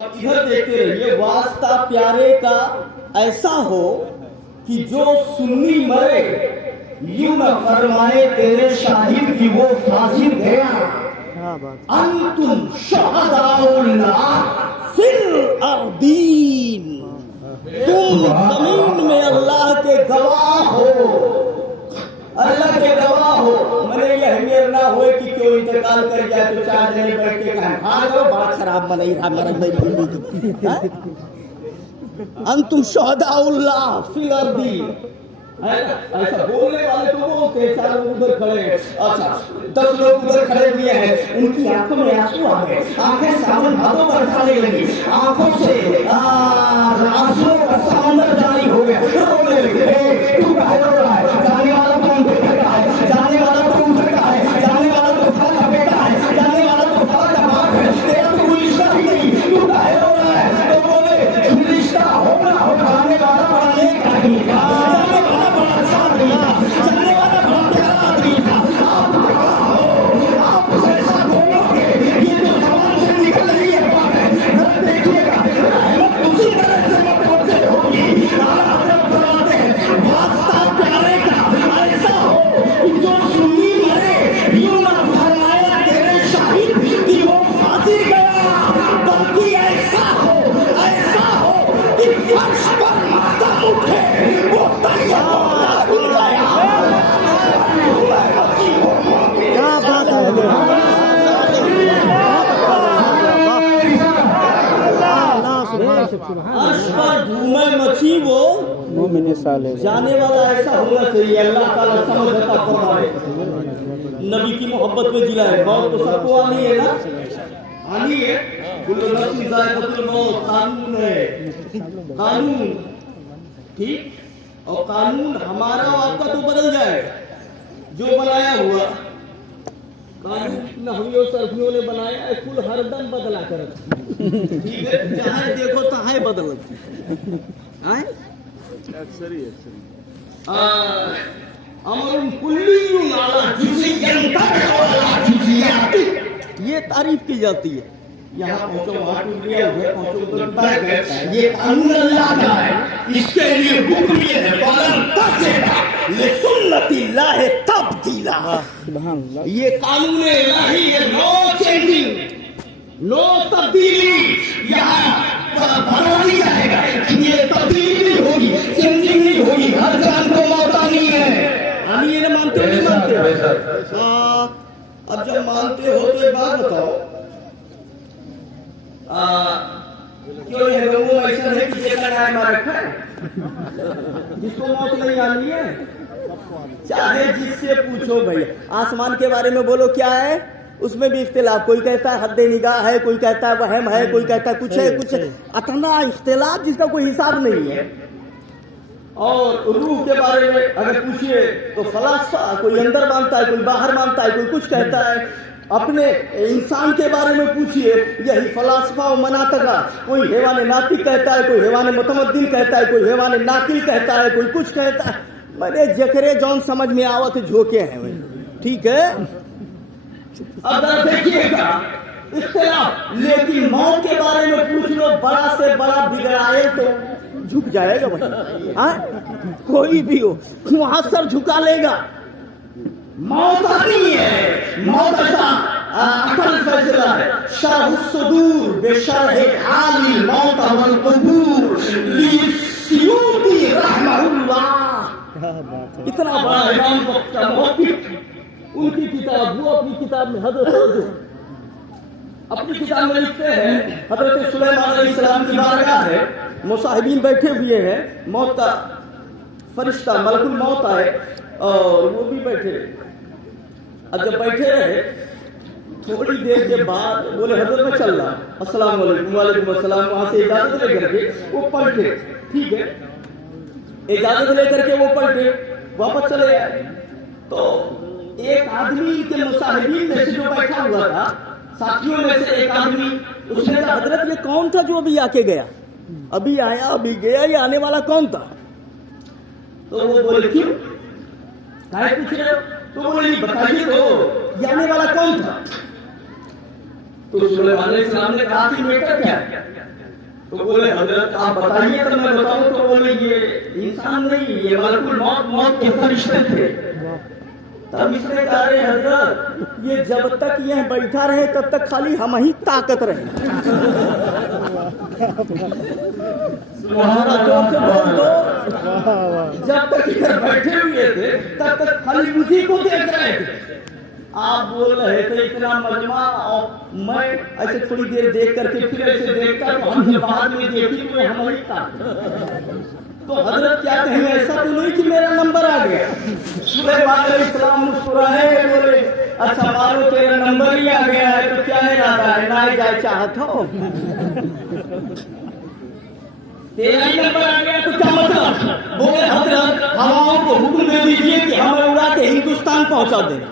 इधर देखते रहिए, वास्ता प्यारे का ऐसा हो कि जो सुन्नी मरे यूं न फरमाए तेरे शाहिद की वो फाजिल गया। अंतुम शहदाउल्लाह फिल अर्दीन, तुम जमीन में अल्लाह के गवाह हो, अल्लाह के गवाह हो। मैंने ये अहमियत ना हो कि क्यों इंतकाल कर जाए तो चार जने बैठ के कहें खा लो, बात खराब बनाई रहा मेरा भाई। अंतुम शहदाउल्लाह फिल अर्दीन, ऐसा बोलने वाले तो बोलते, चार लोग उधर खड़े हैं, अच्छा 10 लोग उधर खड़े हुए हैं, उनकी आंखों में आंसू आ गए, आंखें सावन भादों बरसाने लगी, आंखों से आंसुओं का समंदर जारी हो गया, रोने लगे। तू कह रहा है जाने वाला कौन बेटा है, जाने वाला तो उधर का है, जाने वाला तो फला का बेटा है, जाने वाला तो फला का बाप है, तेरा तो कोई रिश्ता ही नहीं। तू कह रहा है तो बोले रिश्ता होना हो, जाने वाला पढ़ाने का नहीं था, जाने वाला बड़ा अच्छा आदमी था, जाने वाला बड़ा प्यारा आदमी था। आप कहाँ हो, आप ऐसा बोलोगे, ये जो जबान से निकल रही है बात है, जरा देखिएगा रहमत उसी तरह से मुतवज्जे होगी। आला हज़रत फरमाते हैं वास्ता प्यारे का ऐसा हो कि जो सुन्नी मरे यूं ना फरमाया तेरे शाहिद कि वो फांसी गया, बल्कि ऐसा हो कि फर्श पर मातम उठे वो तैयार हो गया। क्या बात है। अर्श पर धूमे मची वो मोमिन साले जाने वाला ऐसा होना चाहिए। अल्लाह ताला समझ अता फरमाए, नबी की मोहब्बत में जिलाए। मौत तो सबको आनी है ना, आनी है, कुल्लु नफ्सिन ज़ाइक़ातुल मौत, कानून है, कानून ठीक। और कानून हमारा और आपका तो बदल जाए, जो बनाया हुआ कानून नहवियों सरफियों ने बनाया है, कुल हरदम बदला कर ठीक है, जहाँ देखो तहाँ बदल अमरुन कुल्लियुन अला जुज़िय्यन तबअला जुज़िय्याति, ये तारीफ की जाती है। यहाँ पहुंचो, वहाँ टूट गया, उधर पहुंचो, उधर बैठ गए। ये कानून अल्लाह का है, इसके लिए हुक्म ये है फलन तज़िदा लिसुन्नतिल्लाह तब्दीला। ये कानून इलाही है, नो चेंजिंग, नो तब्दीली। यहाँ बदल जाएगा, ये तब्दीली नहीं होगी, चेंजिंग नहीं होगी। हर जान को मौत आनी है, आनी है ना, मानते हो नहीं मानते हो? हाँ, अब जब मानते हो तो एक बात बताओ, क्यों ये लोगों ऐसा है कि जेकर न्याय मार रखा है, जिसको मौत नहीं आनी है? चाहे जिससे पूछो भाई, आसमान के बारे में बोलो क्या है, उसमें भी इख्तिलाफ। कोई कहता है हद निगाह है, कोई कहता है वहम है, कोई कहता है कुछ है, कुछ इतना इख्तिलाफ जिसका कोई हिसाब नहीं है। और रूह के बारे में अगर पूछिए तो फलासफा, कोई अंदर मानता है, कोई बाहर मानता है, कोई कुछ कहता है। अपने इंसान के बारे में पूछिए, यही फलासफा और मनातका, कोई हैवान नातिक कहता है, कोई हैवान मुतमद्दिन कहता है, कोई हैवान नाकिल कहता है, कोई कुछ कहता है। मैंने जकरे जौन समझ में आवत झोंके हैं, ठीक है। अब देखिएगा इख्तिलाफ, लेकिन मौत के बारे में पूछ लो, बड़ा से बड़ा बिगड़ाए तो झुक जाएगा भाई, हाँ कोई भी हो, वहां सर झुका लेगा। मौत आनी है, मौत ऐसा अकल फैसला है। शरहुस्सुदूर बेशरह आली मौत वल कुबूर लिस्यूती रहमहुल्लाह। इतना बड़ा इमाम वक्त का मौक़िफ़, उनकी किताब, वो अपनी किताब में हजरत अपनी किताब में लिखते हैं, हजरत सुलेमान अलैहिस्सलाम की बारगाह है, मुसाहिबीन बैठे हुए हैं, मौत का फरिश्ता मलकुल मौत आए और वो भी बैठे। अब जब बैठे रहे थोड़ी देर के बाद बोले हजरत में चल रहा, अस्सलाम वालेकुम, वालेकुम अस्सलाम। वहां से इजाजत लेकर के वो पलटे, ठीक है, इजाजत लेकर के वो पलटे, वापस चले आए। तो एक आदमी के मुसाहिबीन में से जो बैठा हुआ था, साथियों में से एक आदमी, उसने कहा हजरत ये कौन था जो अभी आके गया, अभी आया अभी गया, ये आने वाला कौन था? तो वो बोले क्यों, काहे पूछ रहे हो? तो बोले बताइए तो, ये आने वाला कौन था? तो सुलेमान अलैहिस्सलाम ने कहा कि बेटा क्या है? तो बोले हजरत आप बताइए तो मैं बताऊं। तो बोले ये इंसान नहीं, ये मलकुल मौत, मौत के फरिश्ते थे। तब इसने कहा अरे हजरत ये जब तक यह बैठा रहे तब तक खाली हम ही ताकत रहे। तुम्हारा जोर से बोल दो, जब तक इधर बैठे हुए थे तब तक खाली मुझी को देख रहे थे। आप बोल रहे थे इतना मजमा, और मैं ऐसे थोड़ी देर देख करके फिर ऐसे देखता तो हमने बाद में देखी तो हम ही था। तो हजरत क्या कहें, ऐसा तो नहीं कि मेरा नंबर आ गया। सुलेमान अलैहिस्सलाम मुस्कुराए, बोले अच्छा मानो तेरा नंबर ही आ गया है तो क्या इरादा है, ना जाए चाहत हो? तेरा ही नंबर आ गया तो क्या मतलब? बोले हजरत हवाओं को हुक्म दे दीजिए कि हमें उड़ा के हिंदुस्तान पहुंचा देना।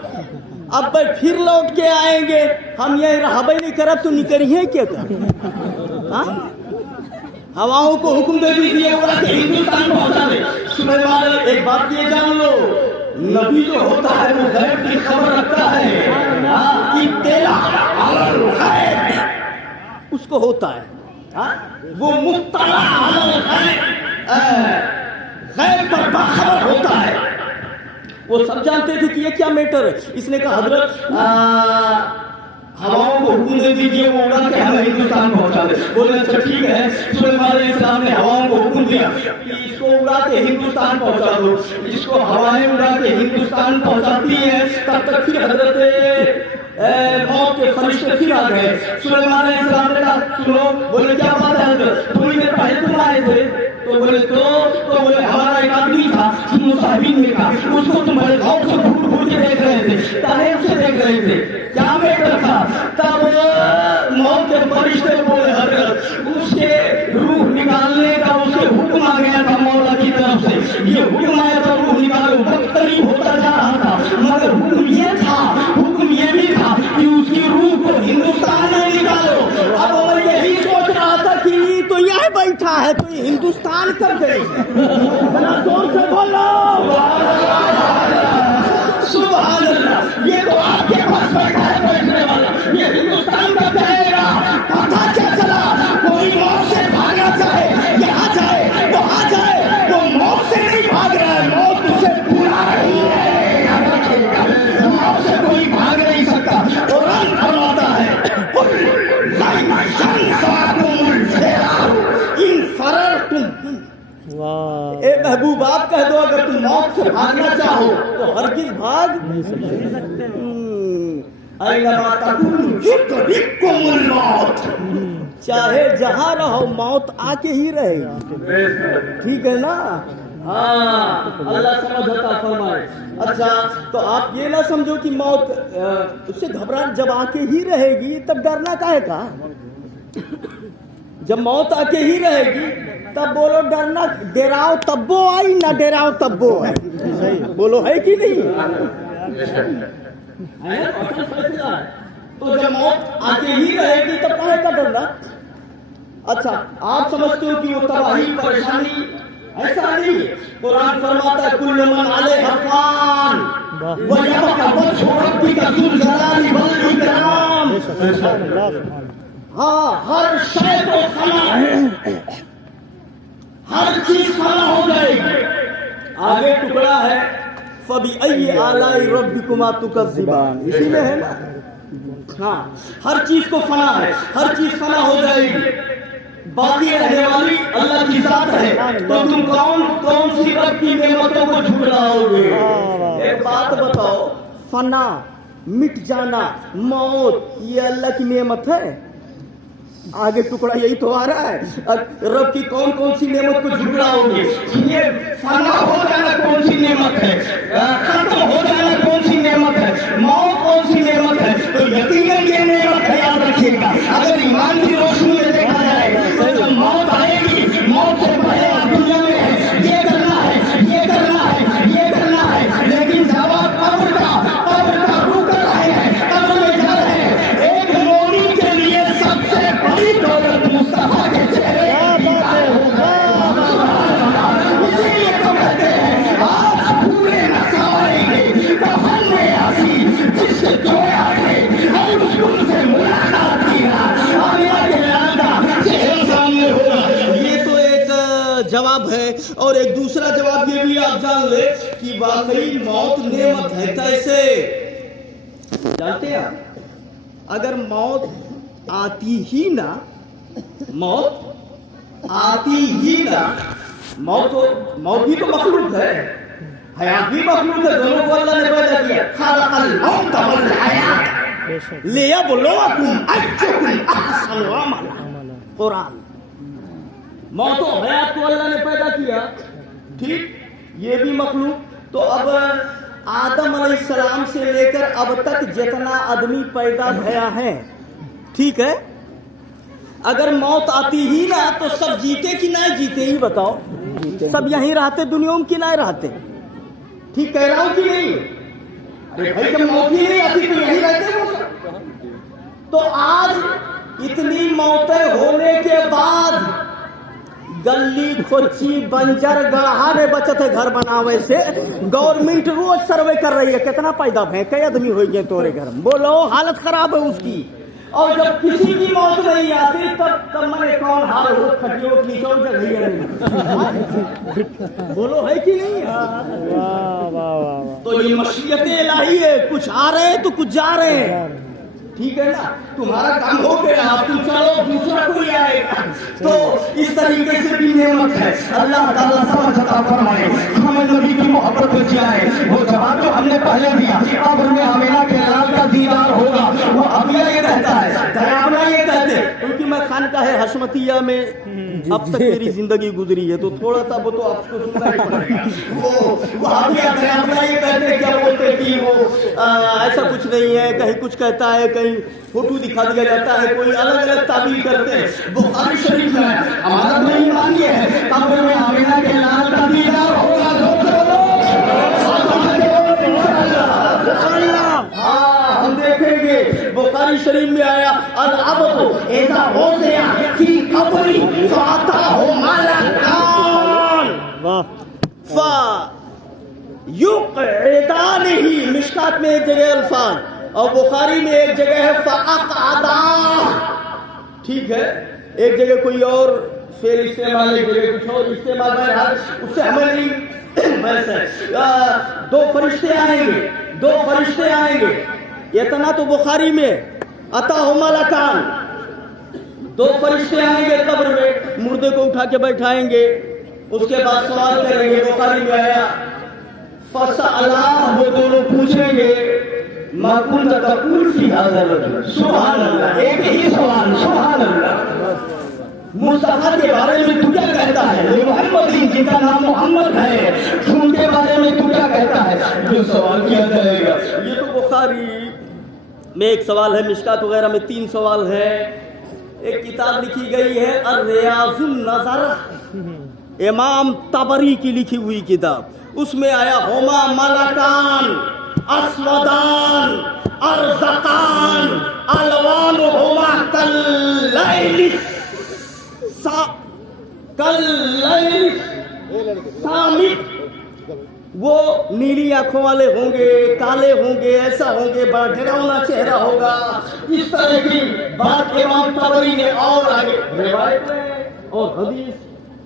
अब भाई फिर लौट के आएंगे, हम यही रहबे नहीं करब तो निकलिए क्या कर? हाँ, हवाओं को हुक्म दे दीजिए उड़ा के हिंदुस्तान पहुंचा दे। सुलेमान एक बात ये जान लो, नबी जो होता है वो गैब की खबर रखता है। हाँ, कि तेरा अलल गैब उसको होता है। हाँ, वो मुत्तला अलल गैब, गैब पर बाखबर होता है। वो सब जानते थे कि ये क्या मैटर है। इसने कहा हजरत हवाओं को हुक्म दे दीजिए वो उड़ा के हमें हिंदुस्तान पहुंचा दे। बोले अच्छा ठीक है। सुलेमान अलैहिस्सलाम ने हवाओं को हुक्म दिया कि इसको उड़ा के हिंदुस्तान पहुंचा दो। इसको हवाएं उड़ा के हिंदुस्तान पहुंचाती हैं, तब तक फिर हजरत मौत के फरिश्ते फिर आ गए। सुलेमान अलैहिस्सलाम ने कहा सुनो। बोले क्या बात है हजरत, थोड़ी देर पहले तुम आए थे। तो बोले हमारा एक आदमी था मुसाहिबीन में का, उसको तुम्हारे गाँव से घूर घूर के देख रहे थे, ताहे से देख रहे थे, क्या मैटर था? तब मौत के फरिश्ते बोले हजरत उसके रूह निकालने का उसके हुक्म आ गया था मौला की तरफ से। ये हुक्म आया था रूह निकालो, वक्त करीब होता जा रहा था, मगर हुक्म ये भी था कि उसकी रूह को हिंदुस्तान में निकालो। अब मैं यही सोच रहा था कि तो यह बैठा है तो हिंदुस्तान कब जाएगा? बड़ा जोर से बोलो सुभान अल्लाह। ये तो आपके पास बैठा है बैठने वाला, ये हिंदुस्तान कब जाएगा? पता क्या चला, कोई मौत से भागना चाहे यहाँ जाए वहाँ जाए, वो मौत से नहीं भाग रहा है, मौत उसे पूरा रही है। मौत से कोई भाग नहीं सकता। और रंग फरमाता है इन फरर तुम। ए महबूब आप कह दो अगर तुम मौत से भागना चाहो तो हरगिज भाग नहीं सकते। चाहे जहाँ रहो मौत आके ही रहेगी। ठीक है ना? हाँ, अल्लाह समझ अता फरमाए। अच्छा तो आप ये ना समझो कि मौत उससे घबरा जब आके ही रहेगी तब डरना काहे का? जब मौत आके ही रहेगी तब बोलो डरना, डेराओ तब्बो आई ना डेराओ तब्बो है। बोलो है कि नहीं? तो जब मौत आके ही रहेगी तब काहे का डरना? अच्छा आप समझते हो कि वो तबाही परेशानी, ऐसा नहीं। कुरान फरमाता है कुल्लु मन अलैहा फान व यबका वजहु रब्बिका ज़ुल जलाली वल इकराम। हाँ, हर शय को फना है, हर चीज फना हो जाएगी। आगे टुकड़ा है फबीअय्यि आलाई रब्बिकुमा तुकज़्ज़िबान, इसी में है ना? हाँ, हर चीज को फना है, हर चीज फना हो जाएगी, बाकी रहने वाली अल्लाह की जात है। तो तुम कौन सी रब की नेमतों को झुकलाओगे? एक बात बताओ, फना, मिट जाना, मौत, ये अल्लाह की नेमत है? आगे टुकड़ा यही तो आ रहा है। रब की कौन सी नेमत को झुकलाओगे? ये फना हो जाना कौन सी नेमत है? खत्म हो जाना कौन सी नेमत है? मौत कौन सी नेमत है? तो यकीनन ये नेमत है, याद रखिएगा। अगर ईमान की रोशनी में देखा जाए तो जब मौत आएगी, मौत से पहले दुनिया में ये करना है, ये करना है, ये करना है, लेकिन जब आप कब्र का रुख कर रहे हैं, कब्र में जा रहे हैं, एक मोनी के लिए सबसे बड़ी दौलत मुस्तफा के चेहरे की होगा। इसीलिए तो कहते हैं आज पूरे नसाएंगे कफन में आसी जिससे जोया है, हम उससे मुलाकात जवाब है। और एक दूसरा जवाब ये भी आप जान ले कि वाकई मौत नेमत है। कैसे जानते हैं आप? अगर मौत आती ही ना, मौत आती ही ना, मौत भी तो मखलूक है, हयात भी मखलूक है, दोनों को अल्लाह ने पैदा किया। खलक़ल मौत वल हयात लियब्लुवकुम अय्युकुम अहसनु अमला। कुरान। मौत और हयात को अल्लाह ने पैदा किया, ठीक, ये भी मखलूक। तो अब आदम अलैहिस्सलाम से लेकर अब तक जितना आदमी पैदा भया है, ठीक है, अगर मौत आती ही ना तो सब जीते कि ना जीते, ही बताओ। सब यहीं रहते दुनिया में कि नहीं रहते? ठीक कह रहा हूं कि नहीं? अरे भाई जब मौत ही नहीं आती तो यहीं रहते वो सब। तो आज इतनी मौतें होने के बाद गली खोची बंजर गढ़ा में बचत है घर बनावे से। गवर्नमेंट रोज सर्वे कर रही है कितना पैदा भय, कई आदमी हो गए तोरे घर में, बोलो हालत खराब है उसकी। और जब किसी की मौत नहीं आती तब मैंने कौन हाल हो, खटियों के नीचे जगह नहीं। बोलो है कि नहीं? वाह वाह वाह। तो ये मशीयत इलाही है, कुछ आ रहे हैं तो कुछ जा रहे हैं, ठीक है ना? तुम्हारा काम हो गया, आप तुम चलो, दूसरा कोई आएगा। तो इस तरीके से भी नेमत है। अल्लाह ताला समझ अता फरमाए, हमें नबी की मोहब्बत में जाए। वो जवाब जो हमने पहले दिया, अब हमें आमिना के लाल का दीदार होगा, वो अबिया ये कहता है, दयावना ये कहते हैं, क्योंकि मैं खानकाह हशमतिया में अब तक मेरी जिंदगी गुजरी है, तो थोड़ा सा वो तो आपको सुनना ही पड़ेगा। वो अबिया दयावना ये कहते हैं, क्या बोलते हैं कि वो ऐसा कुछ नहीं है, कहीं कुछ कहता है, कहीं फोटो दिखा दिया जाता है, कोई अलग अलग ताबीर करते हैं। बुखारी शरीफ में हमारा नहीं मानिए है, कब्र में आमिना के लाल का दीदार होगा। हम देखेंगे, बुखारी शरीफ में आया, अब तो ऐसा हो गया कि कब्री फाता हो मलकान फा युक़िदान ही। मिशकात में एक जगह अल्फाज और बुखारी में एक जगह है फ़अक़अदा, ठीक है, एक जगह कोई और फेर इस्तेमाल, एक जगह कुछ और इस्तेमाल। बहरहाल उससे हमें नहीं वैसे। दो फरिश्ते आएंगे, इतना तो बुखारी में अता हो मलकान, दो फरिश्ते आएंगे कब्र में, मुर्दे को उठा के बैठाएंगे, उसके बाद सवाल करेंगे। बुखारी में आया फसअला, वो दोनों पूछेंगे मा कुन्ता तक़ूल फी हाज़ा रजुल। सुभान अल्लाह, एक ही सवाल, सुभान अल्लाह। मुस्तफा के बारे में तू क्या कहता है? मोहम्मद जिनका नाम मोहम्मद है, उनके बारे में तू क्या कहता है? जो सवाल किया जाएगा। ये तो बुखारी में एक सवाल है, मिशकात वगैरह में 3 सवाल है। एक किताब लिखी गई है अर-रियाज़ुन नज़र, इमाम तबरी की लिखी हुई किताब, उसमें आया होमा मलकान अस्वदान अरज़कान अलवान होमा कल्लैल सामित। वो नीली आंखों वाले होंगे, काले होंगे, ऐसा होंगे, बड़ा डरावना चेहरा होगा। इस तरह की बात इमाम तबरी ने और आगे रिवायत और हदीस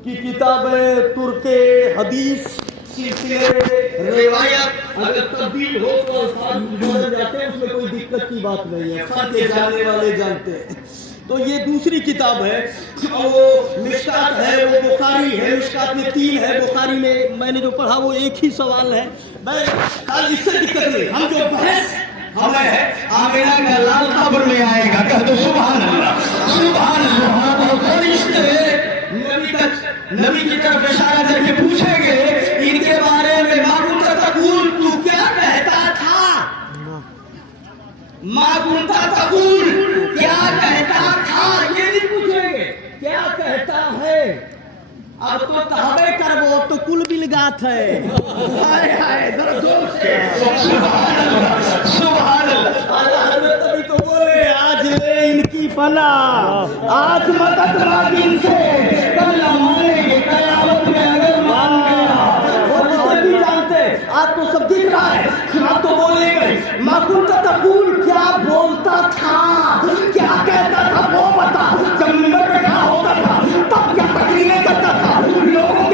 की किताबें, तुर्के हदीस सिलसिले रिवायत अगर तब्दील हो तो अल्फाज बदल जाते हैं, उसमें कोई दिक्कत की बात नहीं है, फाते जानने वाले जानते हैं। तो ये दूसरी किताब है, वो मिशकात है, वो बुखारी है। मिशकात में 3 है, बुखारी में मैंने जो पढ़ा वो एक ही सवाल है। मैं कल इससे दिक्कत नहीं, हम जो बहस हमें है आमिना का लाल कब्र में आएगा, कह दो सुभान अल्लाह, सुभान अल्लाह। फरिश्ते नबी की तरफ इशारा करके पूछेंगे इनके बारे में, मा कुन्ता तक़ूल, तू क्या कहता था? मा कुन्ता तक़ूल, क्या कहता था, ये नहीं पूछेंगे क्या कहता है। अब तो तहबे करबो, अब तो कुल बिलगात है। हाय हाय, जरा जोर से सुभान अल्लाह, सुभान अल्लाह। हज़रत तभी तो बोले आज ले इनकी पना, आज मदद मांग इनसे, कल मांगेंगे क़यामत में अगर मान गया। वो भी जानते, आज तो सब दिख रहा है, आप तो बोले गए। मा कुन्ता तक़ूल, क्या बोलता था, क्या कहता था वो बता। जब मिंबर पे खड़ा होता था तब क्या तकरीरें करता था, लोगों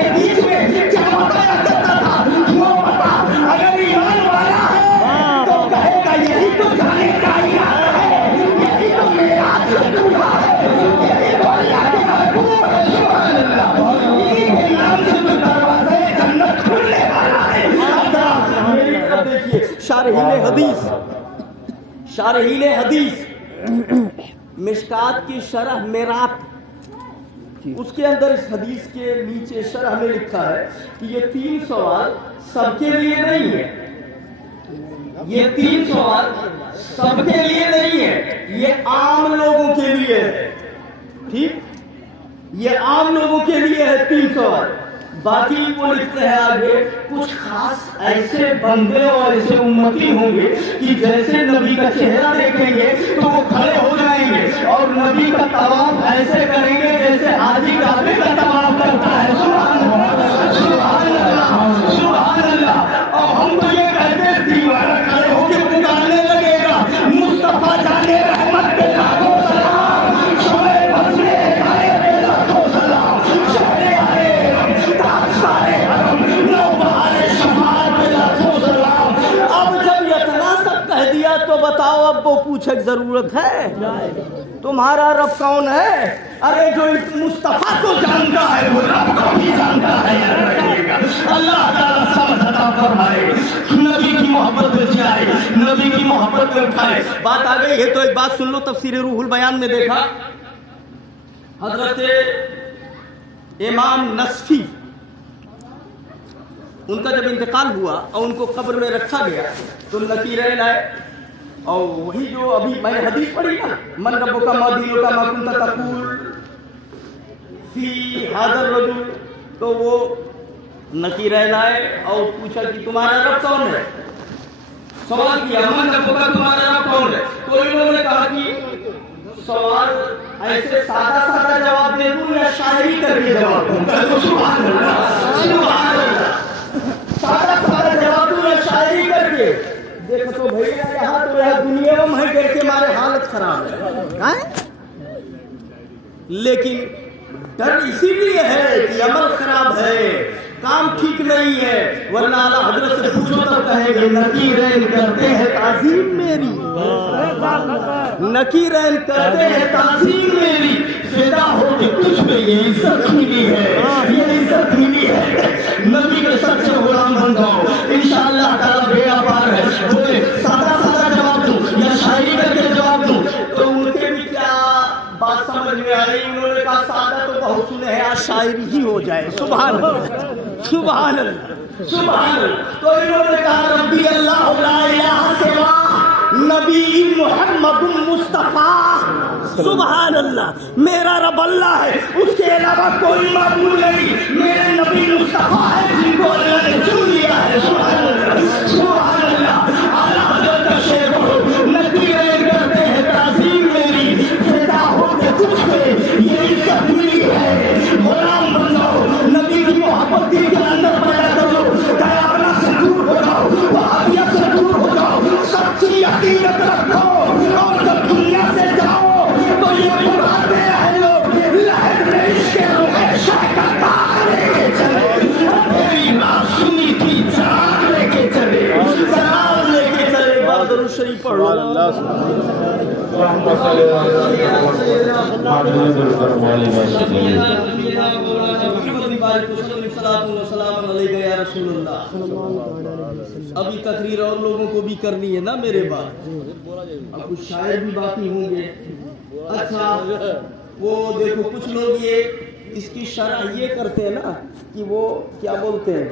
शारहीन हदीस मिशकात की शरह मेरात, उसके अंदर इस हदीस के नीचे शरह में लिखा है कि ये 3 सवाल सबके लिए नहीं है, ये 3 सवाल सबके लिए नहीं है, ये आम लोगों के लिए है। ठीक, ये आम लोगों के लिए है 3 सवाल। बाकी वो लिखते हैं आगे, कुछ खास ऐसे बंदे और ऐसे उम्मती होंगे कि जैसे नबी का चेहरा देखेंगे तो वो खड़े हो जाएंगे और नबी का तवाफ ऐसे करेंगे जैसे हाजी काबे का तवाफ करता है। सुभान अल्लाह, सुभान अल्लाह, सुभान अल्लाह। और हम तो ये कहते हैं दीवाना खड़े होकर पुकारने लगेगा, मुस्तफा जाने रहमत के लाखों सलाम, शोए बसरे आए के लाखों सलाम, शहरे आए ताजदारे हरम, नौबहारे शफाअत के लाखों सलाम। अब जब इतना सब कह दिया तो बताओ अब वो पूछे की जरूरत है? तुम्हारा रब कौन है? अरे जो मुस्तफा को जानता है वो रब को भी जानता है। अल्लाह ताला समझ अता फरमाए, नबी की मोहब्बत में जाए, नबी की मोहब्बत में उठाए। बात आ गई है तो एक बात सुन लो। तफसीर रूहुल बयान में देखा, हजरत इमाम नस्फी, उनका जब इंतकाल हुआ और उनको कब्र में रखा गया तो नकीरें लाए, और वही जो अभी मैंने हदीस पढ़ी ना, मन रब्बो का मदीनो का मकुंता तकूल फी हाज़र रजुल, तो वो नकीरें लाए और पूछा कि तुम्हारा रब कौन है? सवाल किया, मन रब्बो का तुम्हारा रब कौन है? तो इन्होंने कहा कि सवाल ऐसे सादा सादा जवाब दे दूं या शायरी करके जवाब दूं? सुभान अल्लाह, सुभान अल्लाह। सादा सादा जवाब दूं या शायरी करके? देखो तो भैया यहाँ तो यह दुनिया में डर के मारे हालत खराब है, लेकिन डर इसीलिए है कि अमल खराब है, काम ठीक नहीं है, वरना आला हजरत से पूछो तब कहेंगे नकीरैन करते हैं ताज़ीम मेरी, नकीरैन करते हैं ताज़ीम मेरी, फिदा हो के कुछ में ये इज्जत मिली है, ये इज्जत मिली है। नबी के सच्चे गुलाम बन जाओ, इंशाअल्लाह ताला बेअपार है। बोले सादा सादा जवाब दूं या शायरी करके जवाब दूं? तो उनके भी क्या बात समझ में आ रही? उन्होंने कहा सादा तो बहुत सुने हैं, आज शायरी ही हो जाए। सुभान अल्लाह, सुभान अल्लाह, सुभान अल्लाह। तो इन्होंने कहा रब्बी अल्लाह ला इलाहा सिवा नबी मुहम्मदुन मुस्तफा, सुभान अल्लाह, मेरा रब अल्लाह है, उसके अलावा कोई माबूद नहीं, मेरे नबी मुस्तफा है जिनको अल्लाह ने चुन लिया है। सुभान अल्लाह, सुभान अल्लाह। आला हज़रत का शेर हो, नकीरें करते हैं ताज़ीम मेरी, फिदा होके कुछ में ये इज्जत मिली है। गुलाम बन जाओ, नबी की मोहब्बत दिल के अंदर पैदा करो, कयामना से दूर हो जाओ, वहाबियत से दूर हो जाओ, सच्ची अकीदत रखो और जब दुनिया से जाओ तो ये पुराने हैं लोग लहद में इसके रुखे शाका तार लेके चले, मेरी बात सुनी थी चार लेके चले, चार लेके चले। बहादुर शरीफ पढ़ो। अभी तकरीर और लोगों को भी करनी है ना मेरे बाद, अब कुछ शायर भी बाकी होंगे। अच्छा, वो देखो कुछ लोग ये इसकी शरह ये करते हैं ना कि वो क्या बोलते हैं,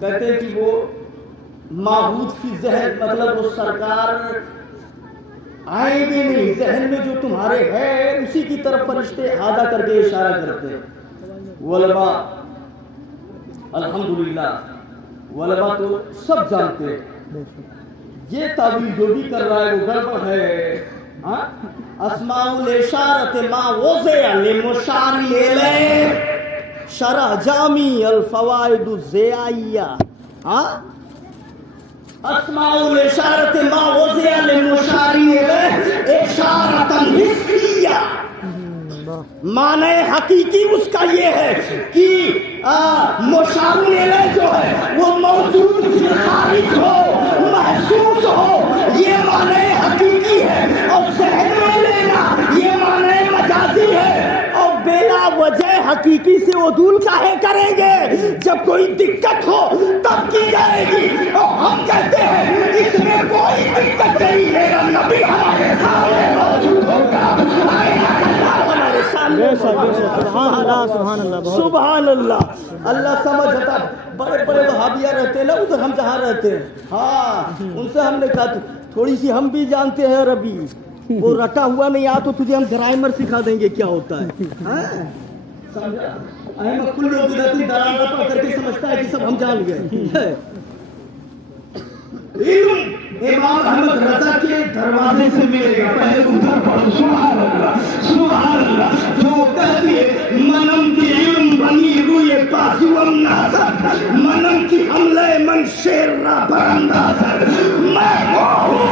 कहते हैं कि वो माहूद की जहन, मतलब वो सरकार आएंगे नहीं, जहन में जो तुम्हारे है उसी की तरफ फरिश्ते आधा करके इशारा करते हैं। वलबा अल्हम्दुलिल्लाह, वलबा तो सब जानते हैं ये तावील जो भी कर रहा है वो गड़बड़ है। अस्माउल इशारत मा वज़िअ लिमुशार इलैह शरह जामी अल फवाइद ज़ियाइया। अस्माउल इशारत मा वज़िअ लिमुशार इलैह इशारतन हिस्सिया, माने हकीकी उसका ये है कि मुशार इलैह जो है वो मौजूद से खारिज हो, महसूस हो, ये माने हकीकी है। और ज़हन में लेना ये माने मजाजी है, और बेला वजह हकीकी से वसूल काहे करेंगे? जब कोई दिक्कत हो तब की जाएगी। और हम कहते हैं इसमें कोई दिक्कत नहीं, मेरा नबी हमारे सामने मौजूद होगा, हमारे सामने। सुभान अल्लाह, सुभान अल्लाह, बहुत सुभान अल्लाह। अल्लाह समझता। बड़े बड़े वहाबिया रहते हैं ना उधर, हम जहाँ रहते हैं, हाँ, उनसे हमने कहा थोड़ी सी हम भी जानते हैं अरबी, वो रटा हुआ नहीं आ तो तुझे हम ग्रामर सिखा देंगे क्या होता है, हाँ? समझा? अहमद कुल लोग इधर तुम दरार पढ़ करके समझता है कि सब हम जान गए। इमाम अहमद रजा के दरवाजे से मिलेगा, पहले उधर पढ़ो। सुभान अल्लाह, सुभान अल्लाह। जो कहती है मनम की इल्म बनी रुए पासुअम नाज़र, मनम की हमले मन शेर रा बरंदाज़र। मैं वो हूँ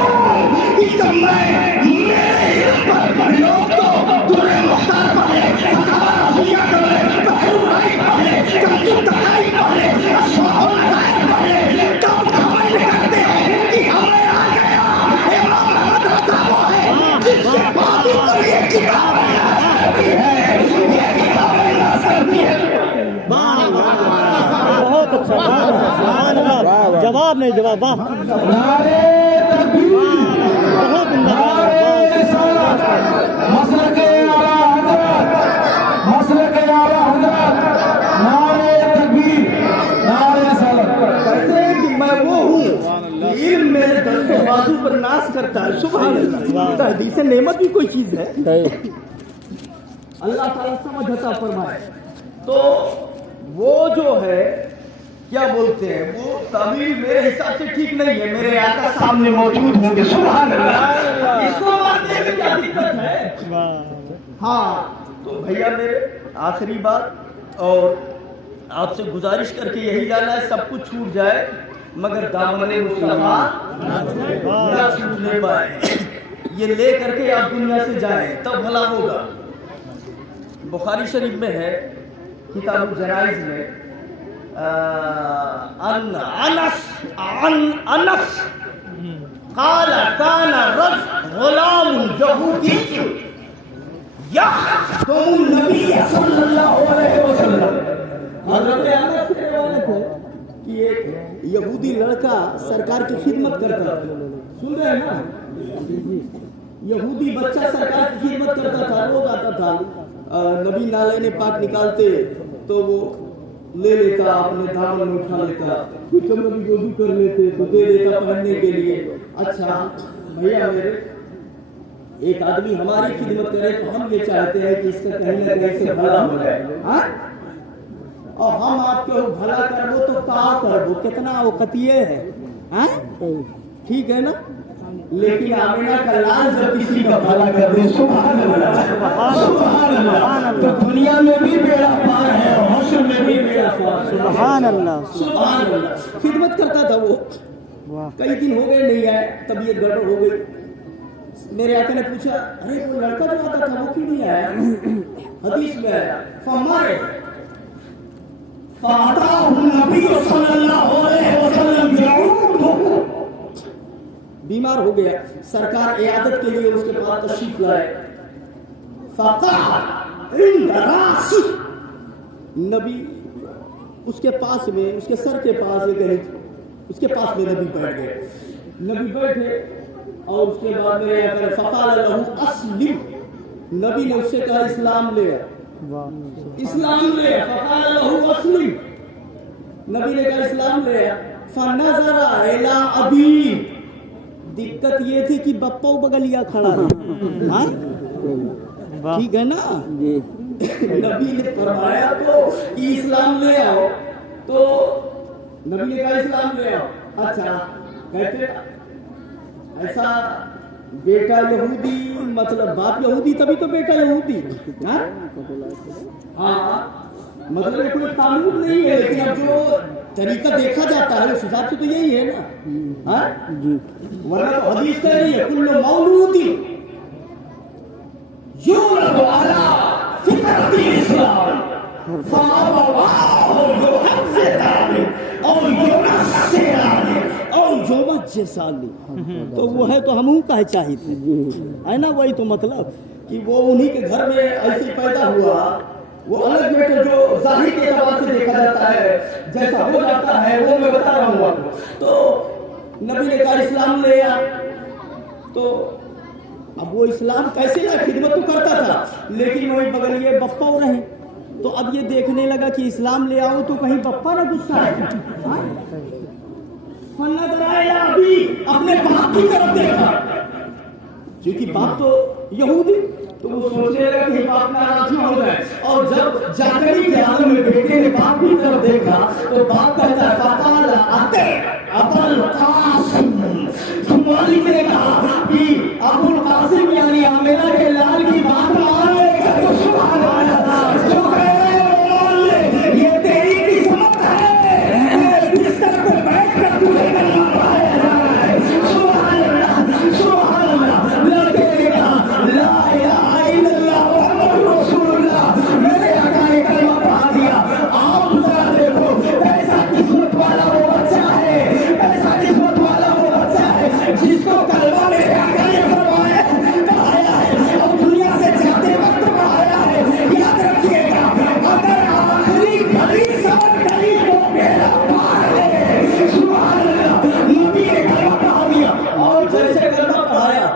कि जब मैं मेरे इल्म पर पढ़ो तो दुरे मुख्तार पढ़े, सखारा हुआ करे, बहरू राई पढ़े, कभी तकाई पढ़े, अशवाह नाज़र पढ़े, तब खबर करते हैं कि हमें आ गया इमाम अहमद रजा वो है जिससे बातों पर ये किताब है, ये किताब है। बहुत अच्छा, सुभान अल्लाह। जवाब नहीं, जवाब, वाह, नारे तकबीर, बहुत नारे रिसालत, मसलके आला हज़रत, मसलके आला हज़रत, नारे तकबीर, नारे रिसालत। कहते हैं कि मैं वो हूँ इल्म मेरे दस्ते बाजू पर नाश करता है। सुभान अल्लाह। तहदीस नेमत भी कोई चीज है, अल्लाह ताला समझता फरमाए। तो वो जो है क्या बोलते हैं, वो तमीर मेरे हिसाब से ठीक नहीं है, मेरे आका सामने मौजूद होंगे। सुभान अल्लाह। इसको मानने में क्या दिक्कत है? हाँ, तो भैया मेरे आखिरी बात और आपसे गुजारिश करके यही जाना है, सब कुछ छूट जाए मगर दामने मुस्तफा न छूटने पाए। ये ले करके आप दुनिया से जाएं तब भला होगा। बुखारी शरीफ में है किताब जनाइज में अनस काला काना रज गुलाम यहूदी यख़दुम नबी सल्लल्लाहु अलैहि वसल्लम। हज़रत अनस से रिवायत है कि एक यहूदी लड़का सरकार की खिदमत करता था। सुन रहे हैं ना? यहूदी बच्चा सरकार की खिदमत करता था, रोज आता था, नबी नाले पाक निकालते तो वो ले लेता, अपने दामन में उठा लेता, कुछ नबी वजू कर लेते तो दे देता पहनने के लिए। अच्छा भैया मेरे, एक आदमी हमारी खिदमत करे तो हम ये चाहते हैं कि इसका कहीं ना कहीं से भला हो जाए, हाँ? और हम आपके भला करबो तो का करबो, कितना औकतिये है, हाँ? ठीक है ना? लेकिन आमिना का लाल जब किसी का भला कर दे, सुभान अल्लाह, सुभान अल्लाह, तो दुनिया में भी बेड़ा पार है और हश्र में भी बेड़ा पार है। सुभान अल्लाह, सुभान अल्लाह। खिदमत करता था वो, कई दिन हो गए नहीं आए, तबीयत गड़बड़ हो गई। मेरे आका ने पूछा, अरे वो लड़का जो आता था वो क्यों नहीं आया? हदीस में आया फरमाए फ़अताहु नबी सल्लल्लाहु अलैहि वसल्लम यऊदुहु, बीमार हो गया, सरकार इयादत के लिए उसके पास तशरीफ लाए। फ़क़अद इंद रासी, नबी उसके पास में, उसके सर के पास उसके पास में नबी बैठ गए। नबी बैठे और उसके बाद मेरे आका फ़क़ाल लहू अस्लिम, नबी ने उससे कहा इस्लाम ले, इस्लाम ले। फ़क़ाल लहू अस्लिम, नबी ने कहा इस्लाम ले। फ़नज़रा इला अबी, दिक्कत ये थी कि बप्पा बगलिया खड़ा है, हाँ? ठीक है ना? नबी ने फरमाया तो कि इस्लाम ले आओ, तो नबी ने कहा इस्लाम ले आओ। अच्छा, कहते ऐसा बेटा यहूदी, मतलब बाप यहूदी तभी तो बेटा यहूदी, हाँ? हाँ, मतलब कोई कानून नहीं है, लेकिन अब जो तरीका देखा जाता है उस हिसाब से तो यही है ना, हाँ? वरना तो हदीस कह रही है कुल्लु मौलूदी यूलदु अला फितरति इस्लाम फ़अबवाहु युहव्विदानि औ युनस्सिरानि औ युमज्जिसानि। तो वो है तो हमहू का चाहिए है ना? वही तो मतलब कि वो उन्हीं के घर में ऐसे पैदा हुआ وہ الگ میٹر جو ظاہر کے اعتبار سے دیکھا جاتا ہے، جیسا ہو جاتا ہے وہ میں بتا رہا ہوں آپ کو. تو نبی نے کہا اسلام لے آ. تو اب وہ اسلام کیسے لا؟ خدمت تو کرتا تھا لیکن وہی بغل یہ بپا ہو رہے. تو اب یہ دیکھنے لگا کہ اسلام لے آؤ تو کہیں بپا نہ غصہ ہے. اپنے باپ کی طرف دیکھا کیونکہ باپ تو یہودی، تو وہ سوچنے لگا کہ باپ ناراض نہ ہو جائے. اور جب جاکری کے عالم میں بیٹے نے باپ کی طرف دیکھا تو باپ کہتا ہے فقال ابا القاسم. مالک نے کہا کہ ابو القاسم یعنی آمنہ کے لال کی بات مان لے گا تو سبحان اللہ. جو کہہ رہے ہیں مان لے، یہ تیری قسمت ہے. بستر پہ بیٹھ کر تجھے کلمہ پڑھایا جا رہا ہے. سبحان اللہ سبحان اللہ. لڑکے نے کہا لا الہ الا اللہ محمد رسول اللہ. میرے آقا نے کلمہ پڑھا دیا. آپ ذرا دیکھو ایسا قسمت والا وہ بچہ ہے، ایسا قسمت والا وہ بچہ ہے جس کو کلمہ میرے آقا نے فرمایا پڑھایا ہے اور دنیا سے جاتے وقت پڑھایا ہے. یاد رکھیے گا اگر آخری گھڑی سب گھڑی کو میرا پار ہے. سبحان اللہ. نبی نے کلمہ پڑھا دیا اور جیسے کلمہ پڑھایا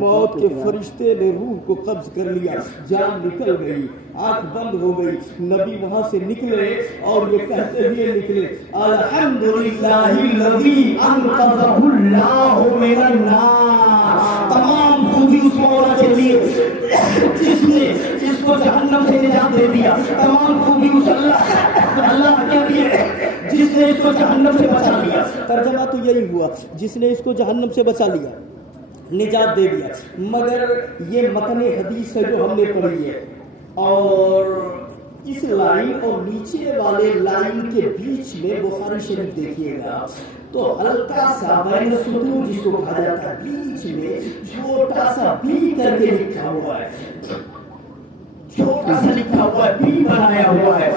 موت کے فرشتے نے روح کو قبض کر لیا. جان نکل گئی، آنکھ بند ہو گئی. نبی وہاں سے نکلے اور یہ کہتے ہوئے نکلے الحمدللہ الذی انقذہ اللہ من النار. تمام خوبی اس مولا کے لیے جس نے اس کو جہنم سے نجات دے دیا. تمام خوبی اس اللہ کے لیے جس نے اس کو جہنم سے بچا لیا. ترجمہ تو یہی ہوا، جس نے اس کو جہنم سے بچا لیا، نجات دے دیا. مگر یہ متن حدیث ہے جو ہم نے پڑھی ہے، اور اس لائن اور نیچے والے لائن کے بیچ میں بخاری شریف دیکھیے گا تو ہلکا سا بین السطور جس کو کہا جاتا ہے بیچ میں چھوٹا سا بی کر کے لکھا ہوا ہے. چھوٹا سا لکھا ہوا ہے، بی بنایا ہوا ہے.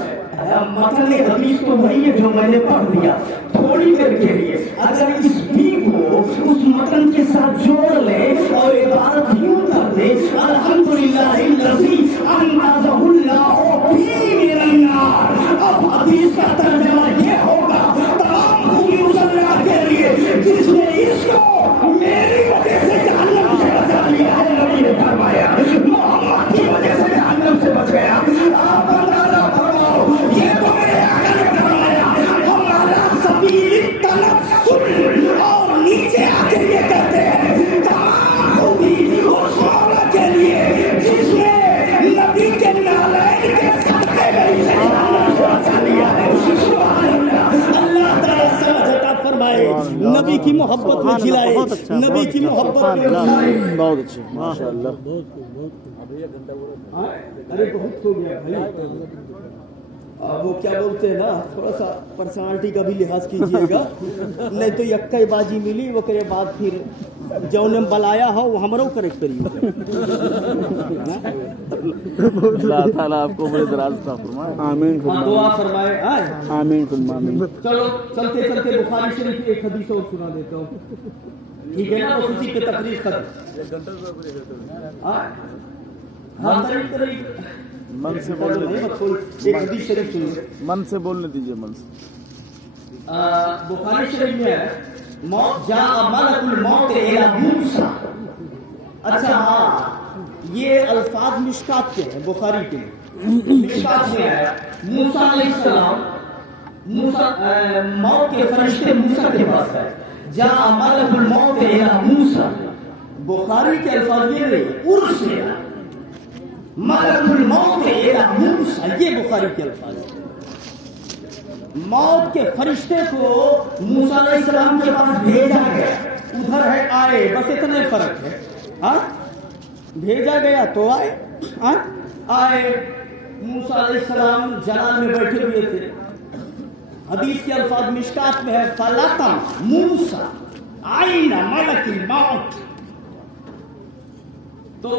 متن حدیث تو وہی ہے جو میں نے پڑھ دیا تھوڑی دیر کے لیے. اگر اس بی کو اس متن کے ساتھ جوڑ لے اور عبارت یوں کر دے الحمدللہ الذی انقذہ اللہ من النار. اب حدیث کا ترجمہ یہ ہوگا تمام خوبی اس اللہ کے لیے جس نے اس کو میری وجہ سے جہنم سے بچا لیا ہے. نبی نے فرمایا محمد کی وجہ سے جہنم سے بچ گیا. آپ اندازہ فرماؤ یہ تو میرے آقا نے فرمایا ہمارا سبیل تنزل. اور نیچے آ کے یہ کہتے ہیں تمام خوبی اس مولا کے لیے جس نے نبی کے نالین کے صدقے میں سے جہنم سے بچا لیا ہے. سبحان اللہ. اللہ تعالیٰ سمجھ عطا فرمائے، نبی کی محبت میں جلائے، نبی کی محبت میں جلائے. بہت اچھے ماشاء اللہ. ارے بہت ہو گیا بھائی. وہ کیا بولتے ہیں نا، تھوڑا سا پرسنالٹی کا بھی لحاظ کیجیے گا، نہیں تو یکا بازی ملی وہ کرے بعد پھر جونے بلایا ہو وہ ہماروں کریکٹ کریے. اللہ تعالیٰ آپ کو بڑے دراز عطا فرمائے. آمین دعا فرمائے. آمین آمین. چلو چلتے چلتے بخاری شریف کی ایک حدیث اور سنا دیتا ہوں، ٹھیک ہے نا؟ بس اسی پہ تقریر ختم. ہاں قریب من سے بولنے ایک حدیث شریف سنیے. من سے بولنے دیجیے. من سے بخاری شریف میں ہے موت جاء ملک الموت الی موسیٰ. اچھا ہاں یہ الفاظ مشکات کے ہیں، بخاری کے مشکات میں ہے موسیٰ علیہ السلام. موت کے فرشتے موسیٰ کے پاس ہے. جاء ملک الموت الی موسیٰ. بخاری کے الفاظ یہ نہیں ارسل ملک الموت الی موسیٰ، یہ بخاری کے الفاظ ہیں. موت کے فرشتے کو موسیٰ علیہ السلام کے پاس بھیجا گیا. ادھر ہے آئے، بس اتنا فرق ہے. ہاں بھیجا گیا تو آئے. آئے موسیٰ علیہ السلام جلال میں بیٹھے ہوئے تھے. حدیث کے الفاظ مشکات میں ہے فلطم موسیٰ عین ملک الموت. تو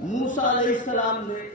موسیٰ علیہ السلام نے